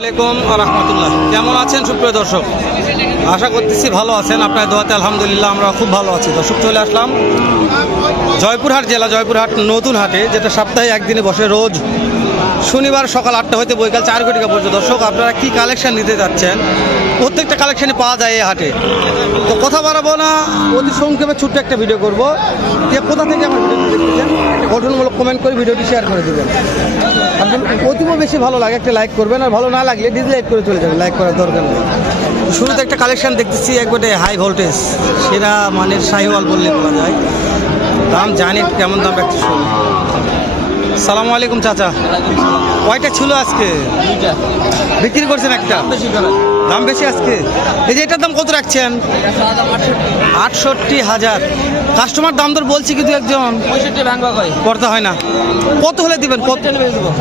আলাইকুম রহমতুল্লাহ কেমন আছেন সুপ্রিয় দর্শক? আশা করতেছি ভালো আছেন। আপনার দোয়াতে আলহামদুলিল্লাহ আমরা খুব ভালো আছি। দর্শক, চলে আসলাম জয়পুরহাট জেলা, জয়পুরহাট নতুন হাটে, যেটা সপ্তাহে একদিনে বসে রোজ শনিবার সকাল আটটা হতে বৈকাল চার ঘটিকা পর্যন্ত। দর্শক, আপনারা কি কালেকশন নিতে যাচ্ছেন? প্রত্যেকটা কালেকশনই পাওয়া যায় এই হাটে। তো কথা বাড়াবো না, অতি সংক্ষেপে ছোট্ট একটা ভিডিও করব। যে কোথা থেকে আমার ভিডিওটি দেখতেছেন, গঠনমূলক কমেন্ট করে ভিডিওটি শেয়ার করে দেবেন। আসলে অতীব বেশি ভালো লাগে, একটা লাইক করবেন, আর ভালো না লাগলে ডিসলাইক করে চলে যাবেন লাইক করার দরকার নেই। শুরুতে একটা কালেকশন দেখতেছি, একবারে হাই ভোল্টেজ সেরা মানের শাহিওয়াল বললে বলা যায়। দাম জানি, কেমন দাম একটু শুনি সালামু আলাইকুম চাচা। কয়টা ছিল আজকে? বিক্রি করছেন একটা? দাম বেশি আজকে? এই যে এটার দাম কত রাখছেন? আটষট্টি হাজার। কাস্টমার দাম দর বলছি কিন্তু একজন। করতে হয় না। কত হলে দিবেন? কত?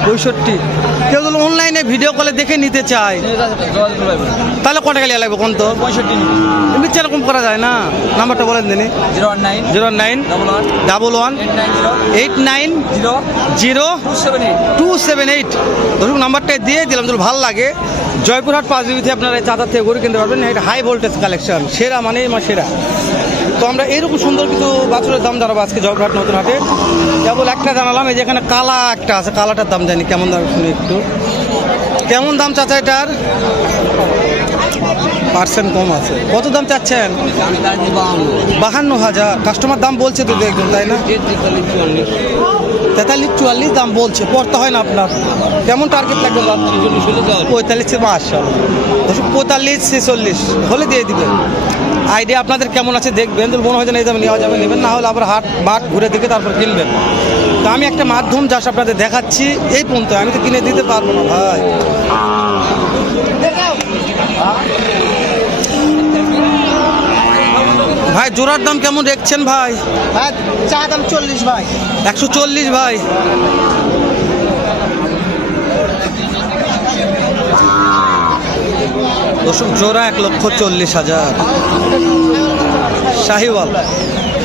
পঁয়ষট্টি কেউ যদি অনলাইনে ভিডিও কলে দেখে নিতে চায়। তাহলে কত টাকা লিয়া লাগবে কোন তো? পঁয়ষট্টি এমনি এরকম করা যায় না। নাম্বারটা বলেন দিনি। Zero nine. Zero nine. Double one. Eight nine zero. Zero. Two seven eight. Two seven eight. ধরুন নাম্বারটা দিয়ে দিলাম। যদি ভালো লাগে জয়পুরহাট পাঁচ বিবিতে আপনারা এই চাঁদার থেকে গরু কিনতে পারবেন। এটা হাই ভোল্টেজ কালেকশন সেরা মানে মা সেরা। তো আমরা এরকম সুন্দর কিছু বাছুরের দাম জানাব আজকে জয়পুরহাট নতুন হাটে। কেবল একটা জানালাম, এই যেখানে কালা একটা আছে, কালাটার দাম জানি, কেমন দাম শুনি একটু। কেমন দাম চাচা এটার? পার্সেন্ট কম আছে। কত দাম চাচ্ছেন? বাহান্ন হাজার। কাস্টমার দাম বলছে তো দু একজন তাই না? তেতাল্লিশ, চুয়াল্লিশ দাম বলছে, পড়তে হয় না আপনার। কেমন টার্গেট লাগবে পঁয়তাল্লিশ মাস পঁয়তাল্লিশ, ছেচল্লিশ, হলে দিয়ে দিবেন। আইডিয়া আপনাদের কেমন আছে দেখবেন মনে হয় যে নেওয়া যাবে, নেবেন। না হলে আবার হাট, বাট ঘুরে দেখে তারপর কিনবেন। তো আমি একটা মাধ্যম চাষ আপনাদের দেখাচ্ছি, এই পর্যন্ত। আমি তো কিনে দিতে পারব না, ভাই। ভাই জোড়ার দাম কেমন দেখছেন ভাই? হ্যাঁ চা দাম চল্লিশ ভাই। একশো চল্লিশ ভাই। দশম জোড়া এক লক্ষ চল্লিশ হাজার। শাহিওয়াল।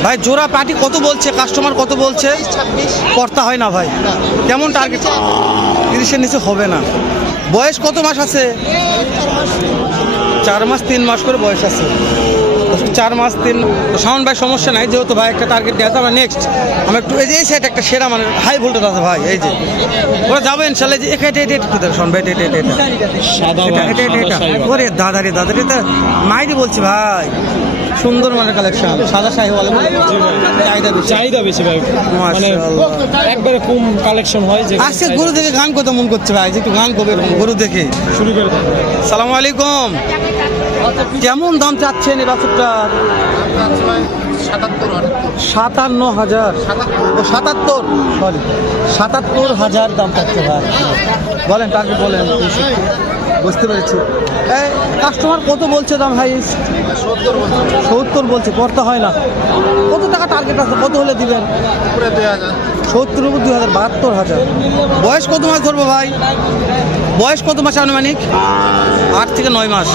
ভাই জোড়া পার্টি কত বলছে? কাস্টমার কত বলছে? কর্তা হয় না ভাই। কেমন টার্গেট তিরিশের নিচে হবে না। বয়স কত মাস আছে? চার মাস তিন মাস করে বয়স আছে। চার মাস তিন সাউন্ড ভাই সমস্যা নাই যেহেতু ভাই একটা টার্গেট দেওয়া আছে আমরা নেক্সট আমরা একটু এই যে এই সাইড একটা সেরা মানে হাই ভোল্টেজ আছে ভাই এই যে। ওরা যাবে ইনশাল্লাহ যে এখানে এটা একটু দেখ সাউন্ড ভাই এটা এটা এটা এটা এটা এটা এটা ওরে দাদা রে দাদা রে এটা মাইরি বলছি ভাই। সুন্দর মানের কালেকশন সাদা শাহি বলে চাহিদা বেশি। চাহিদা বেশি ভাই। মানে একবারে কম কালেকশন হয় যে আজকে গরু দেখে গান করতে মন করছে ভাই। যে একটু গান করবে গরু দেখে। শুরু করে সালাম আলাইকুম। কেমন দাম চাচ্ছেন এই বাছুরটার সাতান্ন হাজার। ও সাতাত্তর? সরি সাতাত্তর হাজার দাম চাচ্ছে ভাই। বলেন তাকে বলেন। বুঝতে পেরেছি। কাস্টমার কত বলছে দাম ভাই? সত্তর বলছে করতে হয় না? কত টাকা টার্গেট আছে? কত হলে দিবেন? সত্তর উপর দুই হাজার বাহাত্তর হাজার। বয়স কত মাস ধরবো ভাই? বয়স কত মাস আনুমানিক? আট থেকে নয় মাস।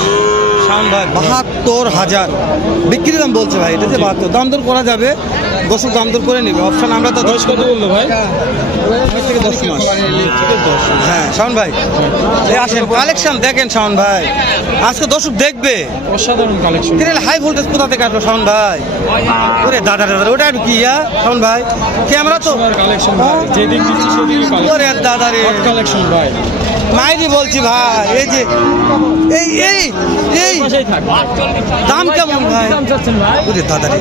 বাহাত্তর হাজার। বিক্রি দাম বলছে ভাই এটা যে বাহাত্তর দাম দর করা যাবে দশ দাম দর করে নিবে। অপশন আমরা তো বয়স কত বলল ভাই? থেকে দশ মাস। হ্যাঁ শাওন ভাই এই আসেন কালেকশন দেখেন শাওন ভাই। আজকে দর্শক দেখবে। অসাধারণ কালেকশন। হাই ভোল্টেজ কোথা থেকে আসলো শাওন ভাই? ওরে দাদা দাদা ওটা একটু কি ইয়া শাওন ভাই? ক্যামেরা তো কালেকশন ভাই যেদিক দিচ্ছি সেদিকে ওরে দাদা রে। কালেকশন ভাই। মাইরি বলছি ভাই এই যে এই এই এই দাম কেমন ভাই? ওরে দাদা রে।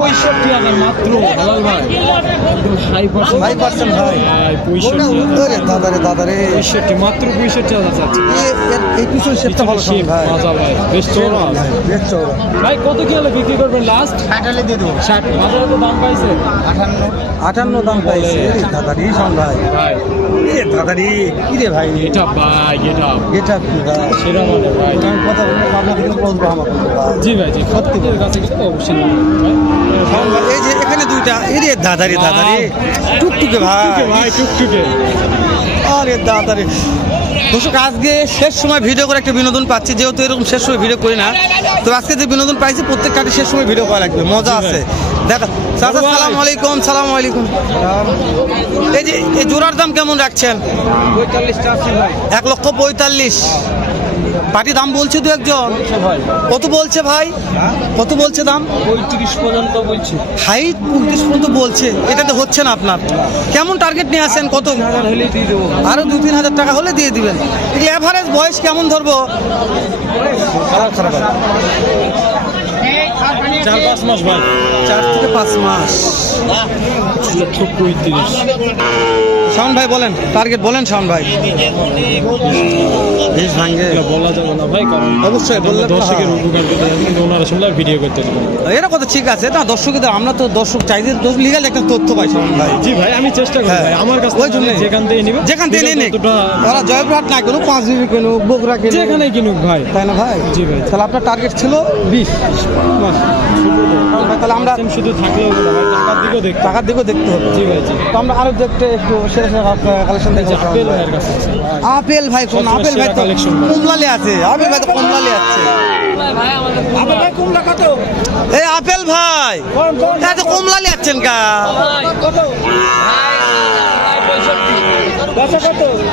পঁয়ষট্টি হাজার মাত্র। হালাল ভাই একদম হাই পার্সেন্ট হাই পার্সেন্ট ভাই ভাই পঁয়ষট্টি ওরে দাদা রে দাদা রে। পঁয়ষট্টি মাত্র পঁয়ষট্টি হাজার চাচ্ছে। এই পিছনে শেপটা ভালো শেপ ভাই। মজা ভাই বেশ চড়া বেশ চওড়া ভাই কত কি হলে বিক্রি করবেন লাস্ট ষাটালে দিয়ে দেবো। ষাট। বাজারে তো দাম পাইছে। আঠান্ন। আটান্ন দাম পাইছে। দাদা রে ভাই। ভাই। এ দাদা রে কি রে ভাই? এটা ভাই এটা। এটা কি ভাই? সেরা মানে ভাই। আমি কথা বলতে পাবনা থেকে বলব আমার জি ভাই জি। সত্যি কাছে কিন্তু অবশ্যই এই যে এখানে দুইটা এই রে দাদা রে টুকটুকে ভাই। ভাই টুকটুকে। আরে দাদারে। দর্শক আজকে শেষ সময় ভিডিও করে একটা বিনোদন পাচ্ছি যেহেতু এরকম শেষ সময় ভিডিও করি না তো আজকে যে বিনোদন পাইছি প্রত্যেক কাটে শেষ সময় ভিডিও করা লাগবে মজা আছে। দেখা চাচা সালাম আলাইকুম সালাম আলাইকুম। এই যে এই জোড়ার দাম কেমন রাখছেন? এক লক্ষ পঁয়তাল্লিশ। পার্টি দাম বলছে দু একজন। কত বলছে ভাই? কত বলছে দাম? পঁয়ত্রিশ পর্যন্ত বলছে। হাইট পঁয়ত্রিশ পর্যন্ত বলছে। এটাতে হচ্ছে না আপনার। কেমন টার্গেট নিয়ে আসেন? কত? আরও দু তিন হাজার টাকা হলে দিয়ে দিবেন। এই এভারেজ বয়স কেমন ধরবো? চার পাঁচ মাস ভাই চার থেকে পাঁচ মাস। লক্ষ পঁয়ত্রিশ। শাওন ভাই বলেন টার্গেট বলেন শাওন ভাই। বেশ বলা যাবে না ভাই অবশ্যই বললে দর্শকের উপকার করতে কিন্তু ওনারা শুনলে ভিডিও করতে কথা ঠিক আছে না দর্শকদের আমরা তো দর্শক লিগাল একটা তথ্য পাই শাওন ভাই। জি ভাই আমি চেষ্টা করি হ্যাঁ, আমার কাছে ওই জন্যই। যেখান থেকে নিবে যেখান থেকে নিয়ে নিক। ততটা- ওরা জয়পুরহাট না কেন পাঁচ বিবি কেন বগুড়া কেন যেখানে কিনুক ভাই। তাই না ভাই? জি ভাই। তাহলে আপনার টার্গেট ছিল বিশ। তাহলে আমরা শুধু থাকলেও হবে না ভাই টাকার দিকেও দেখতে হবে। টাকার দিকেও দেখতে হবে। জি ভাই জি তো আমরা আরও দেখতে একটু সেরা সেরা কালেকশন এই আপেল ভাইয়ের কাছে। ভাই। আপেল ভাই কোন আপেল ভাই তো কমলালে আছে। আপেল ভাই তো কমলালে আছে। আপেল ভাই কুমড়া কত? এই আপেল ভাই! এত কমলালে আছেন কা কত ভাই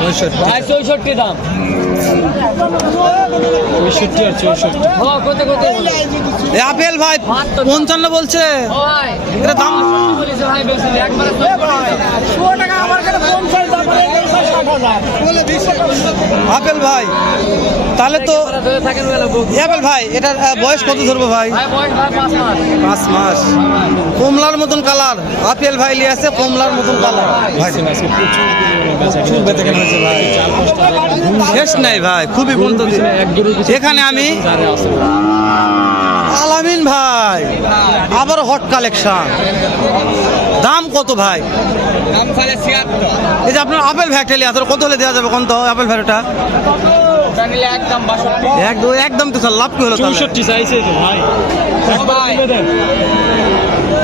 চৌষট্টি। দাম। পঁয়ষট্টি আর চৌষট্টি। আপেল ভাই পঞ্চান্ন বলছে। ভাই এটা দাম বলেছে ভাই বেশি। একবারে টাকা আমার কাছে পঞ্চাশ আপেল ভাই, তাহলে তো আপেল ভাই, এটার বয়স কত ধরবো ভাই? পাঁচ মাস। কমলার মতন কালার। আপেল ভাই লিয়ে আছে কমলার মতন কালার। ভাই, শেষ নাই ভাই, খুবই বন্ধ এখানে আমি আলামিন ভাই, আবার হট কালেকশন। দাম কত ভাই? দাম তাহলে ছিয়াত্তর। এই যে আপনার আপেল ফ্যাক্টরি আছে কত হলে দেওয়া যাবে কোন তো আপেল ফ্যাক্টরিটা একদম একদম তো স্যার লাভ কি হলো চৌষট্টি চাইছে ভাই।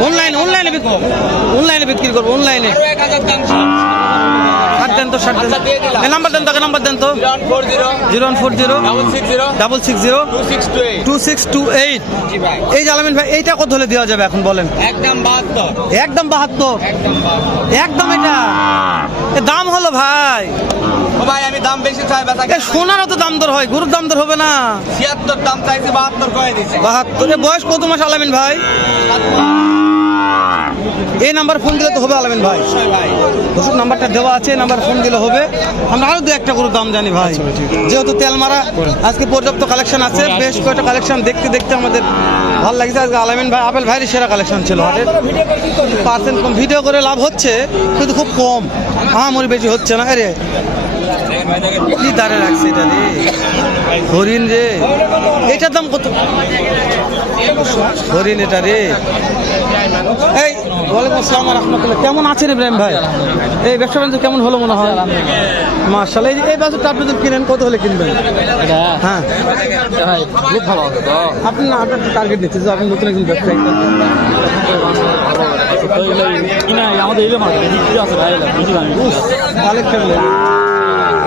অনলাইন অনলাইনে বিক্রি অনলাইনে বিক্রি করব অনলাইনে ষাট দেন তো ষাট দেন। আচ্ছা, নাম্বার দেন নাম্বার দেন তো। Zero one four zero. Double six zero. Two six two eight. এই যে আলামিন ভাই এইটা কত হলে দেওয়া যাবে এখন বলেন? একদম বাহাত্তর। একদম বাহাত্তর। একদম এটা। দাম হলো ভাই। ও ভাই আমি দাম বেশি চাই বেচা সোনারও তো দাম দর হয় গরুর দাম দর হবে না। ছিয়াত্তর দাম চাইছি বাহাত্তর বাহাত্তর। বয়স কত মাস আলামিন ভাই? এই নাম্বার ফোন দিলে তো হবে আলামিন ভাই। ভাই নাম্বারটা দেওয়া আছে নাম্বার ফোন দিলে হবে। আমরা আরও দু একটা গরুর দাম জানি ভাই। যেহেতু তেল মারা, আজকে পর্যাপ্ত কালেকশন আছে, বেশ কয়েকটা কালেকশন দেখতে দেখতে আমাদের ভালো লাগছে। আজকে আলামিন ভাই, আপেল ভাইয়ের সেরা কালেকশন ছিল। পার্সেন্ট কম ভিডিও করে লাভ হচ্ছে, কিন্তু খুব কম। আমারই বেশি হচ্ছে না। আরে, কি দাঁড়ে রাখছে এটা রে হরিণ রে এটার দাম কত হরিণ এটা রে এই ওয়ালাইকুম আসসালাম রহমতুল্লাহ কেমন আছেন ইব্রাহিম ভাই এই ব্যবসা বাণিজ্য কেমন হলো মনে হয় মার্শাল এই এই বাজারটা আপনি যদি কিনেন কত হলে কিনবেন হ্যাঁ খুব ভালো আপনি না আপনার টার্গেট নিচ্ছে যে আপনি নতুন একজন ব্যবসায়ী আমাদের এলো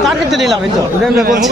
কালেক্টর টার্গেটটা নিলাম এই তো বলছি